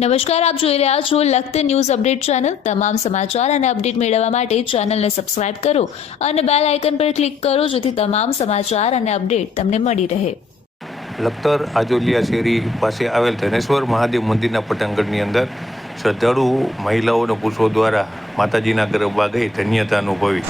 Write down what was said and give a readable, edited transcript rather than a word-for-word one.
નમસ્કાર, આપ જોઈ રહ્યા છો લખત ન્યૂઝ અપડેટ ચેનલ। તમામ સમાચાર અને અપડેટ મેળવવા માટે ચેનલને સબસ્ક્રાઇબ કરો અને બેલ આઇકન પર ક્લિક કરો જેથી તમામ સમાચાર અને અપડેટ તમને મળી રહે। લખતર આજોલિયા શેરી પાસે આવેલ ધનેશ્વર મહાદેવ મંદિરના પટાંગણની અંદર શ્રદ્ધાળુ મહિલાઓ અને પુરુષો દ્વારા માતાજીના ગરબા ગાઈ ધન્યતા અનુભવી।